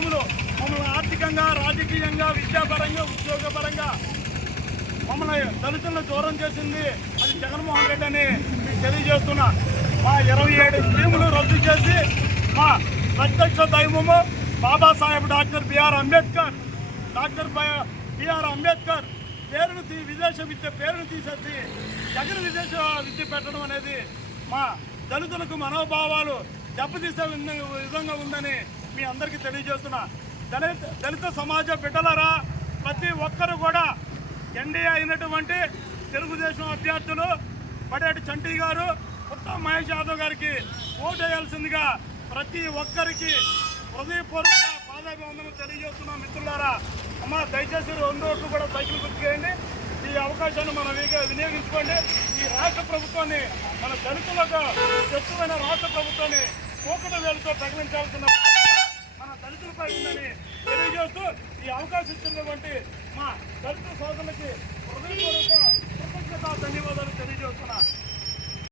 స్కీములు మమ్మల్ని ఆర్థికంగా, రాజకీయంగా, విద్యాపరంగా, ఉద్యోగపరంగా మమ్మల్ని దళితులను దూరం చేసింది అది జగన్మోహన్ రెడ్డి అని మీకు తెలియజేస్తున్నా. మా 27 స్కీములు రద్దు చేసి మా ప్రత్యక్ష దైవము బాబాసాహెబ్ డాక్టర్ బిఆర్ అంబేద్కర్ విదేశ విద్య పేరును తీసేసి జగన్ విదేశ విద్య పెట్టడం అనేది మా దళితులకు మనోభావాలు దెబ్బతీసే విధంగా ఉందని మీ అందరికీ తెలియజేస్తున్నా. దళిత సమాజ బిడ్డలారా, ప్రతి ఒక్కరు కూడా ఎన్డీఏ అయినటువంటి తెలుగుదేశం అభ్యర్థులు పడేటి చంటి గారు, పుట్ట మహేష్ యాదవ్ గారికి ఓటు వేయాల్సిందిగా ప్రతి ఒక్కరికి హృదయపూర్వక పాదాభివందనం తెలియజేస్తున్నాం. మిత్రులారా, అమ్మ దయచేసి 2 ఓట్లు కూడా సైకిల్ గుర్తు చేయండి. ఈ అవకాశాన్ని మనం వినియోగించుకోండి. ఈ రాష్ట్ర ప్రభుత్వాన్ని, మన దళితులకు శత్రువైన రాష్ట్ర ప్రభుత్వాన్ని కూకట వేలుతో తగిలించాల్సిన బాధ్యత మన దళితులపై ఉందని తెలియజేస్తూ ఈ అవకాశం ఇచ్చినటువంటి మా దళిత సోదరులకి హృదయపూర్వక